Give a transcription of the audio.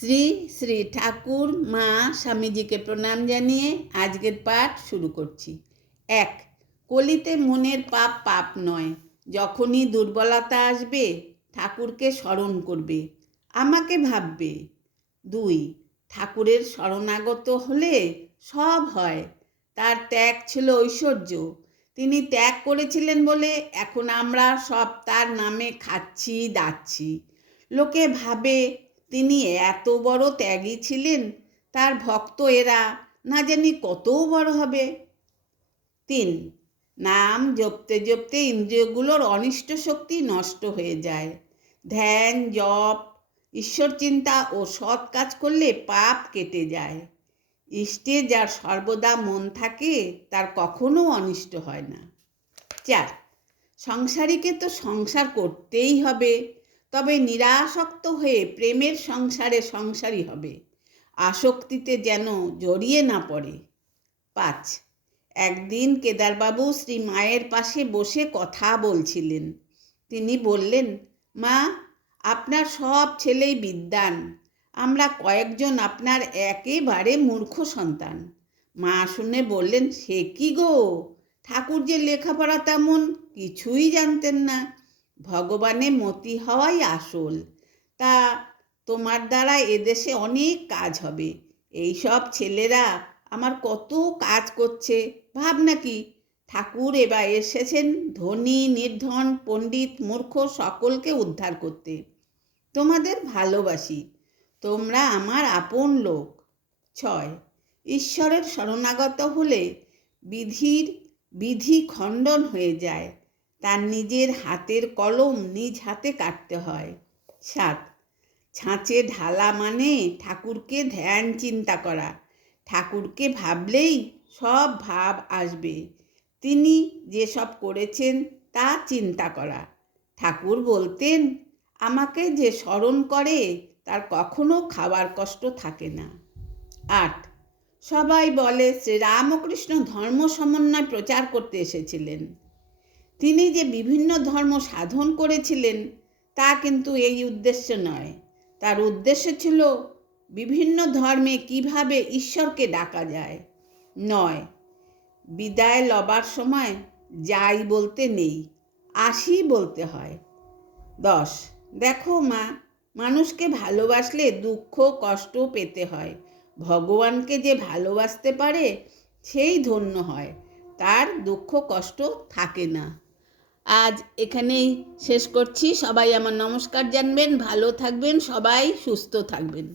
শ্রী শ্রী ঠাকুর মা স্বামীজিকে প্রণাম জানিয়ে আজকের পাঠ শুরু করছি। এক, কলিতে মনের পাপ পাপ নয়। যখনই দুর্বলতা আসবে, ঠাকুরকে স্মরণ করবে, আমাকে ভাববে। দুই, ঠাকুরের শরণাগত হলে সব হয়। তার ত্যাগ ছিল ঐশ্বর্য। তিনি ত্যাগ করেছিলেন বলে এখন আমরা সব তার নামে খাচ্ছি, দাচ্ছি। লোকে ভাবে তিনি এত বড় ত্যাগী ছিলেন, তার ভক্ত এরা না জানি কত বড় হবে। তিন, নাম জপতে জপতে ইন্দ্রিয়গুলোর অনিষ্ট শক্তি নষ্ট হয়ে যায়। ধ্যান, জপ, ঈশ্বর চিন্তা ও সৎ কাজ করলে পাপ কেটে যায়। ইষ্টে যার সর্বদা মন থাকে, তার কখনো অনিষ্ট হয় না। চার, সংসারীকে তো সংসার করতেই হবে। তবে নিরাসক্ত হয়ে প্রেমের সংসারে সংসারী হবে। আসক্তিতে যেন জড়িয়ে না পড়ে। পাঁচ, একদিন কেদারবাবু শ্রী মায়ের পাশে বসে কথা বলছিলেন। তিনি বললেন, মা, আপনার সব ছেলেই বিদ্যান আমরা কয়েকজন আপনার একেবারে মূর্খ সন্তান। মা শুনে বললেন, সে কি গো? ঠাকুর যে লেখাপড়া তেমন কিছুই জানতেন না। ভগবানে মতি হওয়াই আসল। তা তোমার দ্বারা এদেশে অনেক কাজ হবে। এই সব ছেলেরা আমার কত কাজ করছে, ভাব নাকি ঠাকুর এবার এসেছেন ধনী, নির্ধন, পণ্ডিত, মূর্খ সকলকে উদ্ধার করতে। তোমাদের ভালোবাসি। তোমরা আমার আপন লোক। ছয়। ঈশ্বরের শরণাগত হলে বিধির বিধি খণ্ডন হয়ে যায়। তার নিজের হাতের কলম নিজ হাতে কাটতে হয়। সাত, ছাঁচে ঢালা মানে ঠাকুরকে ধ্যান চিন্তা করা। ঠাকুরকে ভাবলেই সব ভাব আসবে। তিনি যেসব করেছেন তা চিন্তা করা। ঠাকুর বলতেন, আমাকে যে স্মরণ করে তার কখনো খাবার কষ্ট থাকে না। আট, সবাই বলে শ্রীরামকৃষ্ণ ধর্ম সমন্বয় প্রচার করতে এসেছিলেন। তিনি যে বিভিন্ন ধর্ম সাধন করেছিলেন, তা কিন্তু এই উদ্দেশ্য নয়। তার উদ্দেশ্য ছিল বিভিন্ন ধর্মে কীভাবে ঈশ্বরকে ডাকা যায়। নয়, বিদায় লবার সময় যাই বলতে নেই, আসি বলতে হয়। দশ, দেখো মা, মানুষকে ভালোবাসলে দুঃখ, কষ্ট পেতে হয়। ভগবানকে যে ভালোবাসতে পারে, সেই ধন্য হয়। তার দুঃখ, কষ্ট থাকে না। আজ এখানেই শেষ করছি। সবাই আমার নমস্কার জানবেন ভালো থাকবেন সবাই সুস্থ থাকবেন।